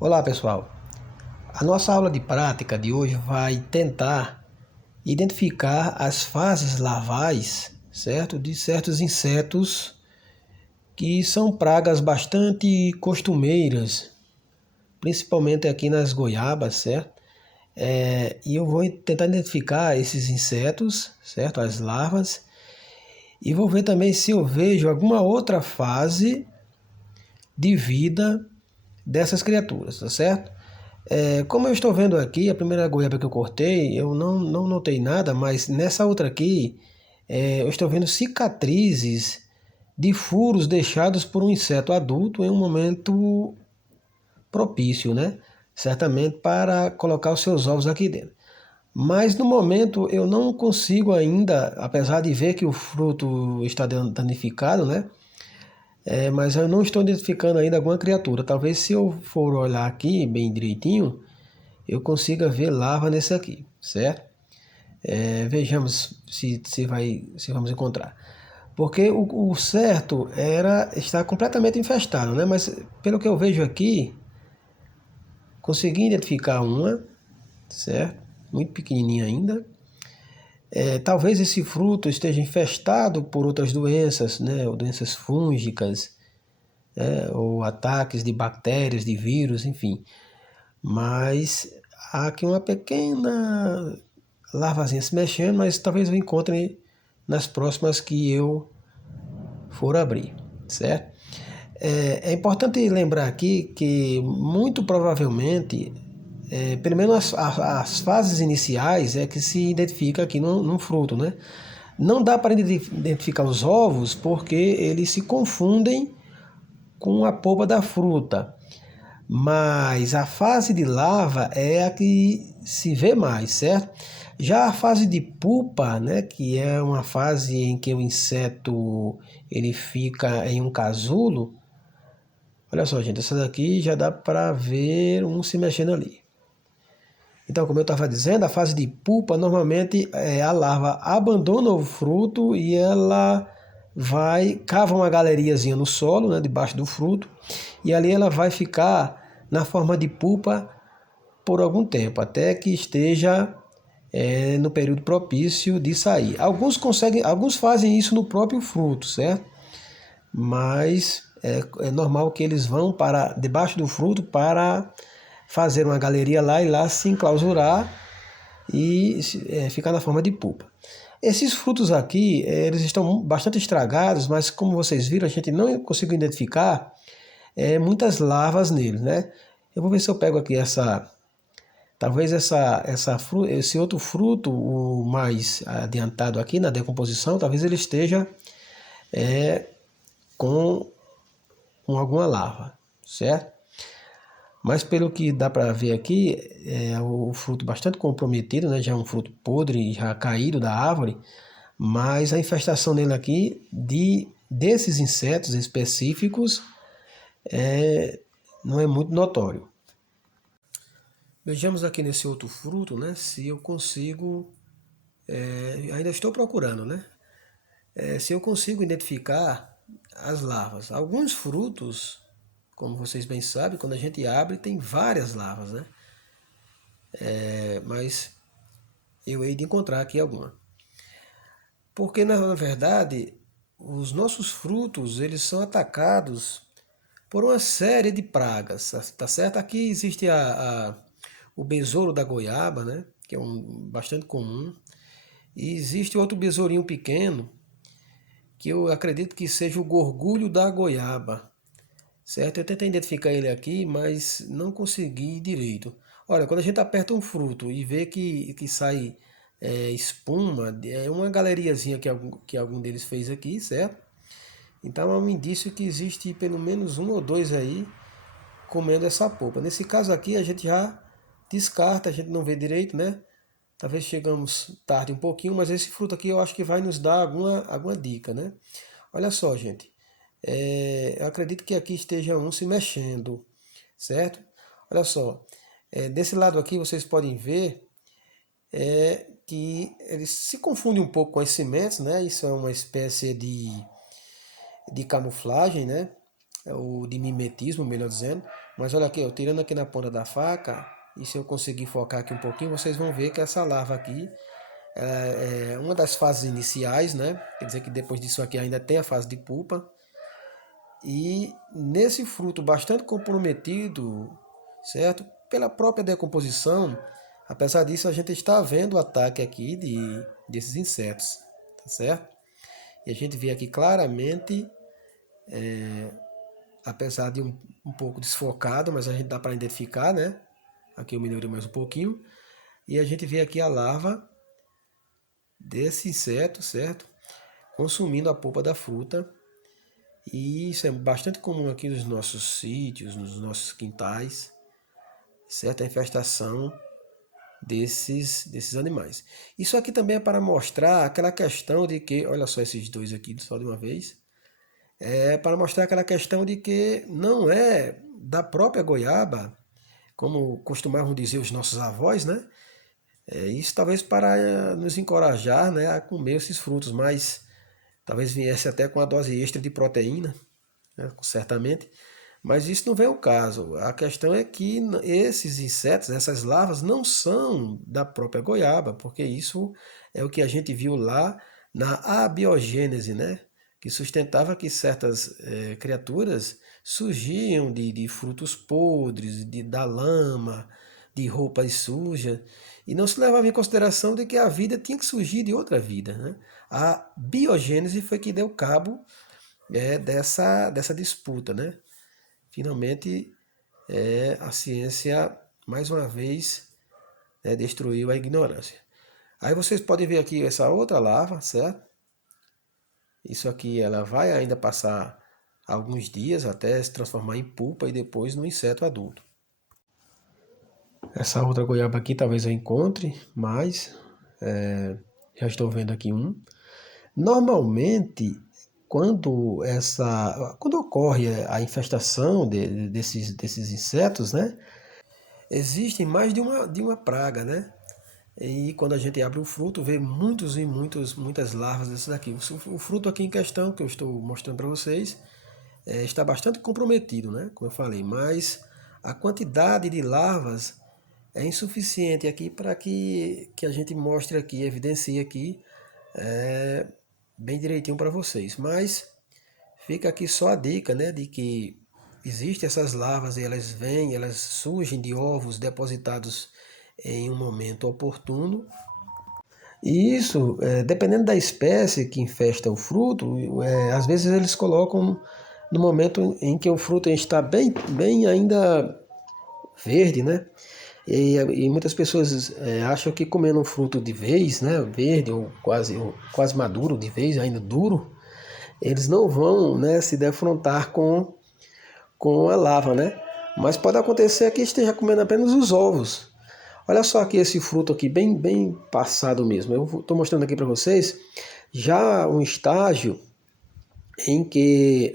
Olá pessoal, a nossa aula de prática de hoje vai tentar identificar as fases larvais, certo? De certos insetos que são pragas bastante costumeiras, principalmente aqui nas goiabas, certo? E eu vou tentar identificar esses insetos, certo? As larvas, e vou ver também se eu vejo alguma outra fase de vida dessas criaturas, tá certo? Como eu estou vendo aqui, a primeira goiaba que eu cortei, eu não notei nada, mas nessa outra aqui, eu estou vendo cicatrizes de furos deixados por um inseto adulto em um momento propício, né? Certamente para colocar os seus ovos aqui dentro. Mas no momento eu não consigo ainda, apesar de ver que o fruto está danificado, né? Mas eu não estou identificando ainda alguma criatura. Talvez se eu for olhar aqui bem direitinho, eu consiga ver larva nesse aqui, certo? Vejamos se vamos encontrar. Porque o certo era estar completamente infestado, né? Mas pelo que eu vejo aqui, consegui identificar uma, certo? Muito pequenininha ainda. Talvez esse fruto esteja infestado por outras doenças, né? Ou doenças fúngicas, ou ataques de bactérias, de vírus, enfim. Mas há aqui uma pequena larvazinha se mexendo, mas talvez eu encontre nas próximas que eu for abrir, certo? É importante lembrar aqui que muito provavelmente, pelo menos as fases iniciais é que se identifica aqui num fruto, né? Não dá para identificar os ovos porque eles se confundem com a polpa da fruta. Mas a fase de larva é a que se vê mais, certo? Já a fase de pupa, né, que é uma fase em que o inseto ele fica em um casulo. Olha só, gente, essa daqui já dá para ver um se mexendo ali. Então, como eu estava dizendo, a fase de pupa normalmente a larva abandona o fruto e ela cava uma galeriazinha no solo, né, debaixo do fruto, e ali ela vai ficar na forma de pupa por algum tempo, até que esteja no período propício de sair. Alguns fazem isso no próprio fruto, certo? Mas é normal que eles vão para debaixo do fruto para fazer uma galeria lá e lá se enclausurar e ficar na forma de pupa. Esses frutos aqui, eles estão bastante estragados, mas como vocês viram, a gente não conseguiu identificar muitas larvas neles, né? Eu vou ver se eu pego aqui talvez esse outro fruto, o mais adiantado aqui na decomposição, talvez ele esteja com, com alguma larva, certo? Mas pelo que dá para ver aqui, é o fruto bastante comprometido, né? Já é um fruto podre, já caído da árvore, mas a infestação dele aqui, desses insetos específicos, não é muito notório. Vejamos aqui nesse outro fruto, né? Se eu consigo, ainda estou procurando, né? Se eu consigo identificar as larvas. Alguns frutos, como vocês bem sabem, quando a gente abre tem várias larvas, né? Mas eu hei de encontrar aqui alguma. Porque na verdade os nossos frutos eles são atacados por uma série de pragas, tá certo? Aqui existe o besouro da goiaba, né? Que é bastante comum. E existe outro besourinho pequeno que eu acredito que seja o gorgulho da goiaba, certo? Eu tentei identificar ele aqui, mas não consegui direito. Olha, quando a gente aperta um fruto e vê que sai espuma, é uma galeriazinha que algum deles fez aqui, certo? Então é um indício que existe pelo menos um ou dois aí comendo essa polpa. Nesse caso aqui a gente já descarta, a gente não vê direito, né? Talvez chegamos tarde um pouquinho, mas esse fruto aqui eu acho que vai nos dar alguma dica, né? Olha só, gente. Eu acredito que aqui esteja um se mexendo, certo? Olha só. Desse lado aqui vocês podem ver que eles se confundem um pouco com as sementes, né? Isso é uma espécie de camuflagem, né? Ou de mimetismo, melhor dizendo. Mas olha aqui, eu tirando aqui na ponta da faca, e se eu conseguir focar aqui um pouquinho, vocês vão ver que essa larva aqui é uma das fases iniciais, né? Quer dizer que depois disso aqui ainda tem a fase de pupa. E nesse fruto bastante comprometido, certo? Pela própria decomposição, apesar disso a gente está vendo o ataque aqui desses insetos, tá certo? E a gente vê aqui claramente, apesar de um pouco desfocado, mas a gente dá para identificar, né? Aqui eu melhorei mais um pouquinho. E a gente vê aqui a larva desse inseto, certo? Consumindo a polpa da fruta. E isso é bastante comum aqui nos nossos sítios, nos nossos quintais, certo? A infestação desses animais. Isso aqui também é para mostrar aquela questão de que, olha só esses dois aqui só de uma vez, é para mostrar aquela questão de que não é da própria goiaba, como costumavam dizer os nossos avós, né? Isso talvez para nos encorajar, né, a comer esses frutos, mas talvez viesse até com a dose extra de proteína, né, certamente. Mas isso não vem ao caso. A questão é que esses insetos, essas larvas, não são da própria goiaba, porque isso é o que a gente viu lá na abiogênese, né? Que sustentava que certas criaturas surgiam de frutos podres, da lama, de roupas sujas, e não se levava em consideração de que a vida tinha que surgir de outra vida, né? A biogênese foi que deu cabo dessa disputa, né? Finalmente, a ciência, mais uma vez, destruiu a ignorância. Aí vocês podem ver aqui essa outra larva, certo? Isso aqui ela vai ainda passar alguns dias até se transformar em pupa e depois no inseto adulto. Essa outra goiaba aqui talvez eu encontre, mas já estou vendo aqui um. Normalmente, quando ocorre a infestação desses insetos, né? Existem mais de uma praga, né? E quando a gente abre o fruto, vê muitas larvas dessas daqui. O fruto aqui em questão, que eu estou mostrando para vocês, está bastante comprometido, né? Como eu falei, mas a quantidade de larvas é insuficiente aqui para que a gente mostre aqui, evidencie aqui bem direitinho para vocês. Mas fica aqui só a dica, né, de que existem essas larvas e elas surgem de ovos depositados em um momento oportuno. E isso, dependendo da espécie que infesta o fruto, às vezes eles colocam no momento em que o fruto está bem ainda verde, né? E muitas pessoas acham que comendo um fruto de vez, né, verde ou quase maduro de vez, ainda duro, eles não vão, né, se defrontar com a lava, né? Mas pode acontecer que esteja comendo apenas os ovos. Olha só aqui esse fruto aqui, bem passado mesmo. Eu estou mostrando aqui para vocês já um estágio em que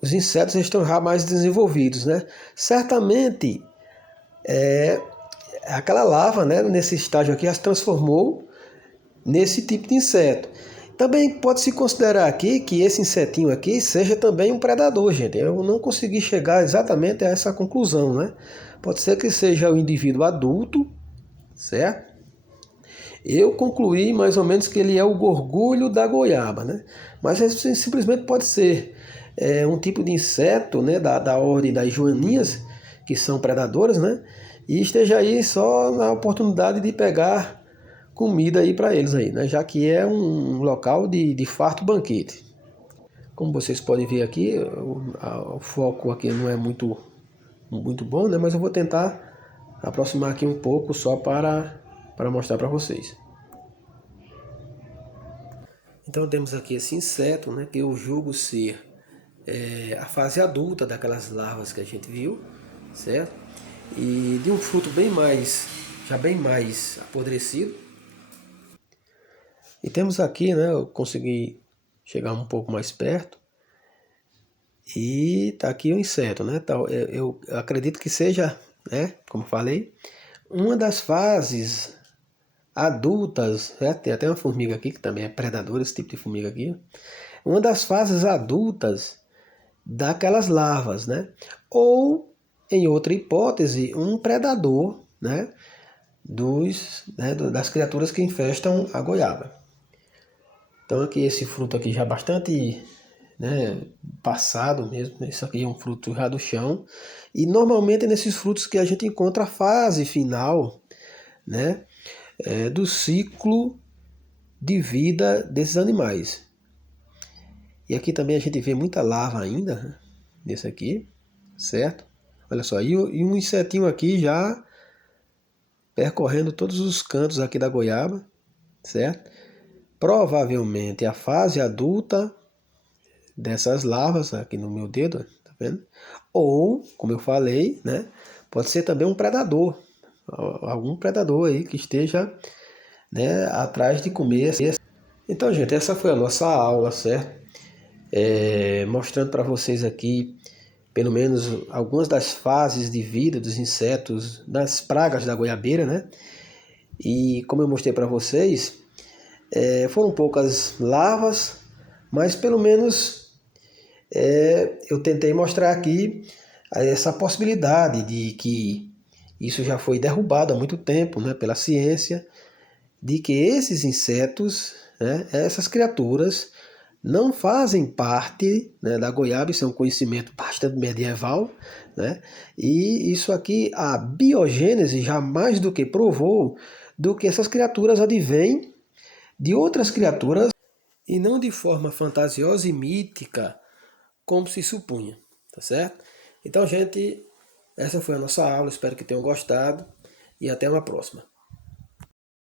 os insetos estão já mais desenvolvidos, né? Certamente aquela lava, né, nesse estágio aqui já se transformou nesse tipo de inseto. Também pode-se considerar aqui que esse insetinho aqui seja também um predador, gente. Eu não consegui chegar exatamente a essa conclusão, né? Pode ser que seja o indivíduo adulto, certo? Eu concluí mais ou menos que ele é o gorgulho da goiaba, né? Mas simplesmente pode ser um tipo de inseto, né, da ordem das joaninhas, que são predadoras, né? E esteja aí só na oportunidade de pegar comida aí para eles aí, né? Já que é um local de farto banquete. Como vocês podem ver aqui, o foco aqui não é muito bom, né? Mas eu vou tentar aproximar aqui um pouco só para mostrar para vocês. Então temos aqui esse inseto, né? Que eu julgo ser a fase adulta daquelas larvas que a gente viu, certo? E de um fruto já bem mais apodrecido. E temos aqui, né, eu consegui chegar um pouco mais perto. E tá aqui o inseto, né? Eu acredito que seja, né, como falei, uma das fases adultas, né? Tem até uma formiga aqui que também é predadora, esse tipo de formiga aqui. Uma das fases adultas daquelas larvas, né? Ou, em outra hipótese, um predador, né? Das criaturas que infestam a goiaba. Então aqui esse fruto aqui já bastante, né, passado mesmo. Isso aqui é um fruto já do chão. E normalmente é nesses frutos que a gente encontra a fase final, né, do ciclo de vida desses animais. E aqui também a gente vê muita larva ainda, né, nesse aqui, certo? Olha só, e um insetinho aqui já percorrendo todos os cantos aqui da goiaba, certo? Provavelmente a fase adulta dessas larvas aqui no meu dedo, tá vendo? Ou, como eu falei, né, pode ser também um predador, algum predador aí que esteja, né, atrás de comer. Então, gente, essa foi a nossa aula, certo? Mostrando para vocês aqui, pelo menos, algumas das fases de vida dos insetos, das pragas da goiabeira, né? E como eu mostrei para vocês, foram poucas larvas, mas pelo menos eu tentei mostrar aqui essa possibilidade de que isso já foi derrubado há muito tempo, né, pela ciência, de que esses insetos, né, essas criaturas, não fazem parte, né, da goiaba. Isso é um conhecimento bastante medieval, né? E isso aqui, a biogênese já mais do que provou do que essas criaturas advêm de outras criaturas e não de forma fantasiosa e mítica, como se supunha, tá certo? Então, gente, essa foi a nossa aula, espero que tenham gostado e até uma próxima.